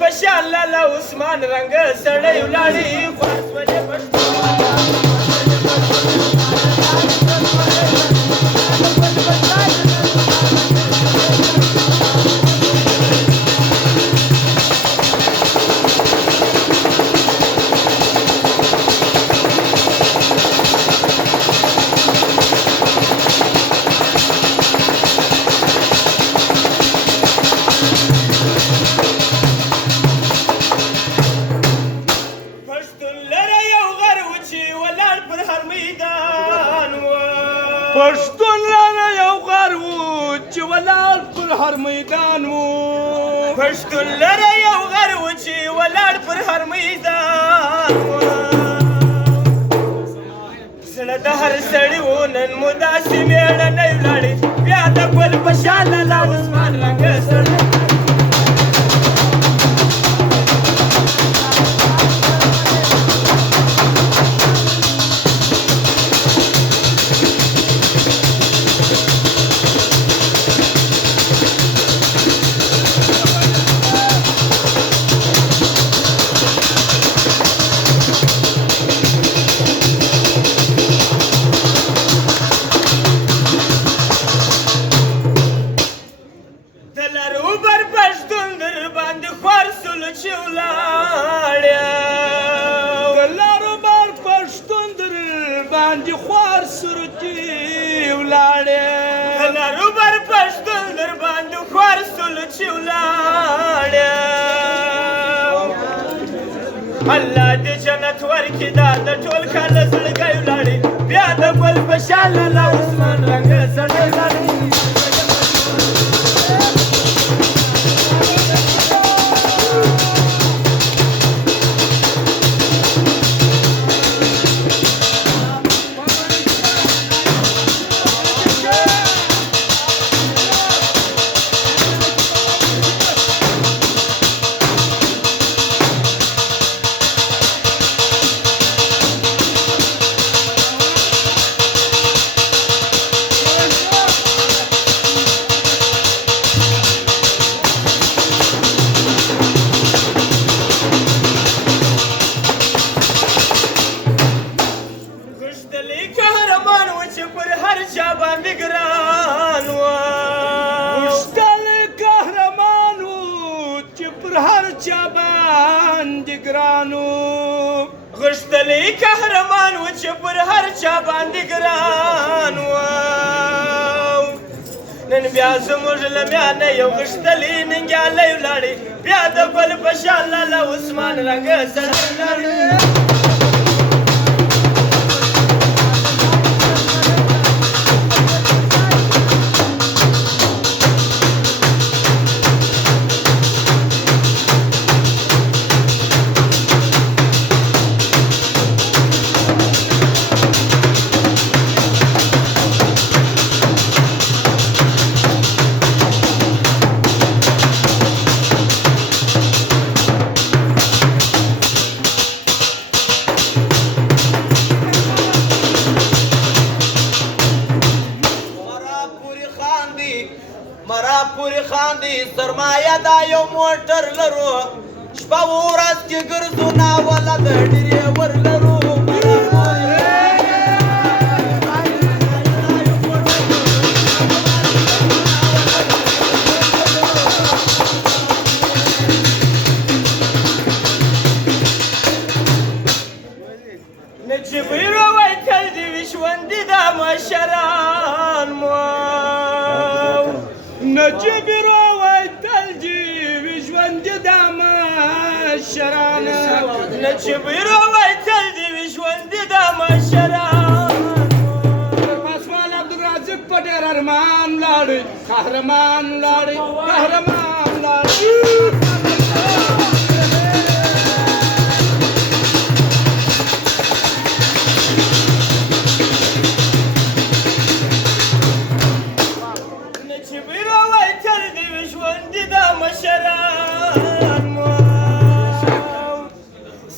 په شان لالا عثمان رنګ سړی ولاړې خاص ولې پښتو پښتون لره یو غر و چې ولاړ پر هر میدان و پښتون لره یو غر و چې ولاړ پر هر میدان و زړه د هر سړي و نن مو داسې مېړنی ولاړې بیا د ګل په شان لالا عثمان رنګ سړی باندې خوار سرتي ولاړې لارو بر پښتون در باندې خوار سلچي ولاړې الله دې جنت ورکړي دا د ټول کال زړګی ولاړې بیا د ګل په شان لالا عثمان رنګ سړی ولاړې غښتلی قهرمان و چې پر هر چا باندې ګران و نن بیا زموږ له میانه یو غښتلی ننګیالی ولاړې بیا د ګل په شان لالا عثمان رنګ سړی ولاړې مرا پوری خاندي سرمایه دا یو موټر لرو شپه ورځ کې ګرځو ناوله د ډریور لرو نجیبی روی تل دی وشوندی دا مشران نجیب روی تل دی وشوندی دا مشران نجیب روی تل دی وشوندی دا مشران پاسوال عبدالرازق په ډېر ارمان لاړې قهرمان لاړې قهرمان لاړې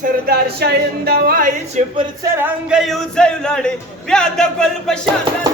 سردار شاهین دا وایي چې پر څرنګه یو ځای ولاړې بیا د ګل په شان